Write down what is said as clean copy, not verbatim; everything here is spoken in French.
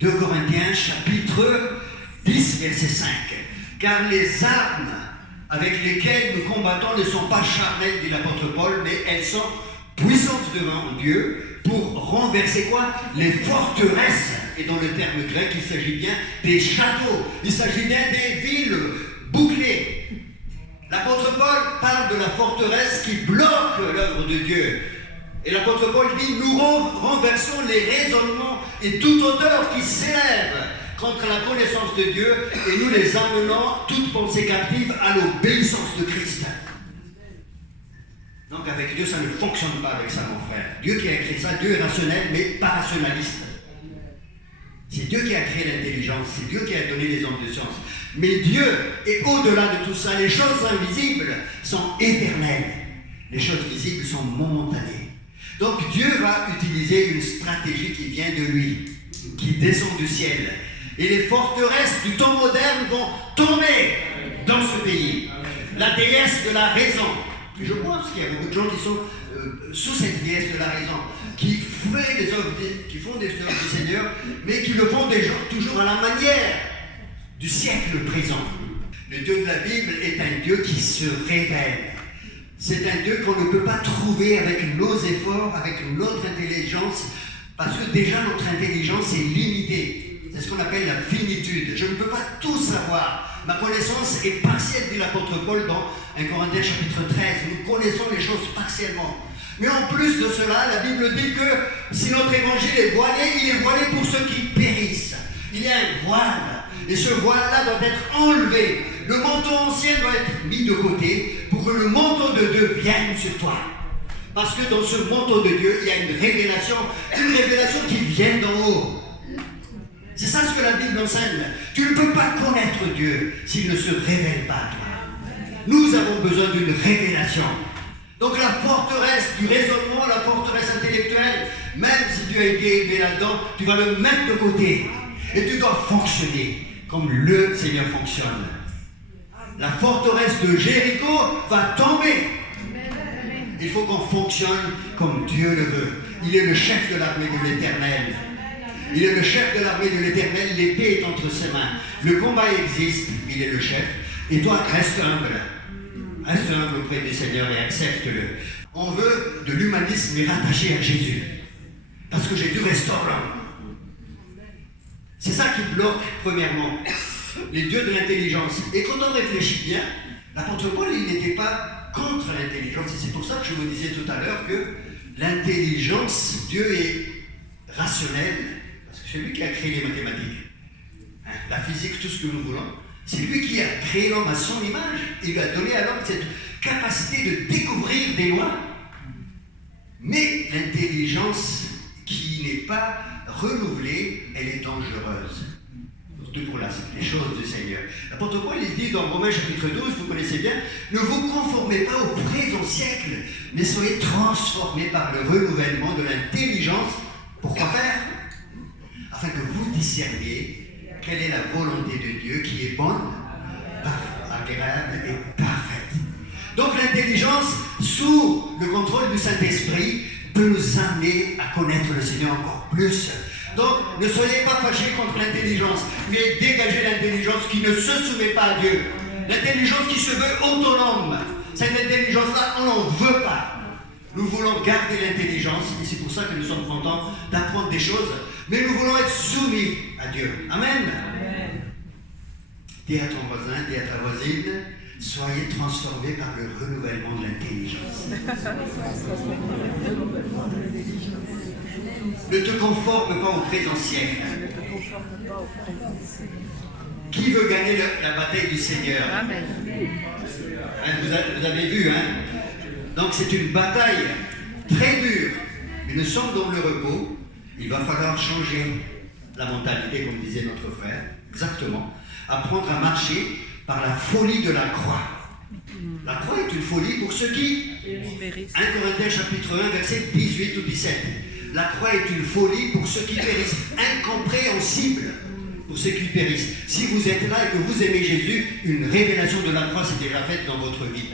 2 Corinthiens chapitre 10 verset 5. Car les armes avec lesquelles nous combattons ne sont pas charnelles, dit l'apôtre Paul, mais elles sont puissantes devant Dieu pour renverser quoi? Les forteresses. Et dans le terme grec, il s'agit bien des châteaux, il s'agit bien des villes bouclées. L'apôtre Paul parle de la forteresse qui bloque l'œuvre de Dieu. Et l'apôtre Paul dit, nous renversons les raisonnements et toute hauteur qui s'élève contre la connaissance de Dieu et nous les amenons, toute pensée captive, à l'obéissance de Christ. Donc avec Dieu, ça ne fonctionne pas avec ça, mon frère. Dieu qui a créé ça, Dieu est rationnel, mais pas rationaliste. C'est Dieu qui a créé l'intelligence, c'est Dieu qui a donné les ondes de science. Mais Dieu est au-delà de tout ça. Les choses invisibles sont éternelles. Les choses visibles sont momentanées. Donc Dieu va utiliser une stratégie qui vient de lui, qui descend du ciel. Et les forteresses du temps moderne vont tomber dans ce pays. La déesse de la raison. Je pense qu'il y a beaucoup de gens qui sont sous cette déesse de la raison, qui font des œuvres du Seigneur, mais qui le font toujours à la manière du siècle présent. Le Dieu de la Bible est un Dieu qui se révèle. C'est un Dieu qu'on ne peut pas trouver avec nos efforts, avec notre intelligence, parce que déjà notre intelligence est limitée. C'est ce qu'on appelle la finitude. Je ne peux pas tout savoir. Ma connaissance est partielle, dit l'apôtre Paul dans 1 Corinthiens chapitre 13. Nous connaissons les choses partiellement. Mais en plus de cela, la Bible dit que si notre évangile est voilé, il est voilé pour ceux qui périssent. Il y a un voile. Et ce voile-là doit être enlevé. Le manteau ancien doit être mis de côté pour que le manteau de Dieu vienne sur toi. Parce que dans ce manteau de Dieu, il y a une révélation qui vient d'en haut. C'est ça ce que la Bible enseigne. Tu ne peux pas connaître Dieu s'il ne se révèle pas à toi. Nous avons besoin d'une révélation. Donc la forteresse du raisonnement, la forteresse intellectuelle, même si tu as été élevé là-dedans, tu vas le mettre de côté. Et tu dois fonctionner comme le Seigneur fonctionne. La forteresse de Jéricho va tomber. Il faut qu'on fonctionne comme Dieu le veut. Il est le chef de l'armée de l'Éternel. Il est le chef de l'armée de l'Éternel, l'épée est entre ses mains. Le combat existe, il est le chef. Et toi, reste humble. Reste humble auprès du Seigneur et accepte-le. On veut de l'humanisme mais rattaché à Jésus. Parce que Jésus restaure l'homme. C'est ça qui bloque, premièrement, les dieux de l'intelligence. Et quand on réfléchit bien, l'apôtre Paul, il n'était pas contre l'intelligence. Et c'est pour ça que je vous disais tout à l'heure que l'intelligence, Dieu est rationnel. Parce que c'est lui qui a créé les mathématiques. La physique, tout ce que nous voulons. C'est lui qui a créé l'homme à son image. Il lui a donné à l'homme cette capacité de découvrir des lois. Mais l'intelligence qui n'est pas renouvelée, elle est dangereuse. Surtout pour les choses du Seigneur. L'apôtre Paul, il dit dans Romains chapitre 12, vous connaissez bien, ne vous conformez pas au présent siècle, mais soyez transformés par le renouvellement de l'intelligence. Pourquoi faire? Afin que vous discerniez quelle est la volonté de Dieu qui est bonne, agréable et parfaite. Donc l'intelligence, sous le contrôle du Saint-Esprit, peut nous amener à connaître le Seigneur encore plus. Donc ne soyez pas fâchés contre l'intelligence, mais dégagez l'intelligence qui ne se soumet pas à Dieu. L'intelligence qui se veut autonome. Cette intelligence-là, on n'en veut pas. Nous voulons garder l'intelligence, et c'est pour ça que nous sommes contents d'apprendre des choses, mais nous voulons être soumis à Dieu. Amen. Amen. Dis à ton voisin, dis à ta voisine, soyez transformés par le renouvellement de l'intelligence. Ne te conforme pas au présent siècle. Qui veut gagner la bataille du Seigneur? Amen. Vous avez vu, hein? Donc c'est une bataille très dure. Mais nous sommes dans le repos. Il va falloir changer la mentalité, comme disait notre frère. Exactement. Apprendre à marcher par la folie de la croix. La croix est une folie pour ceux qui... 1 Corinthiens chapitre 1, verset 18 ou 17. La croix est une folie pour ceux qui périssent. Incompréhensible pour ceux qui périssent. Si vous êtes là et que vous aimez Jésus, une révélation de la croix s'est déjà faite dans votre vie.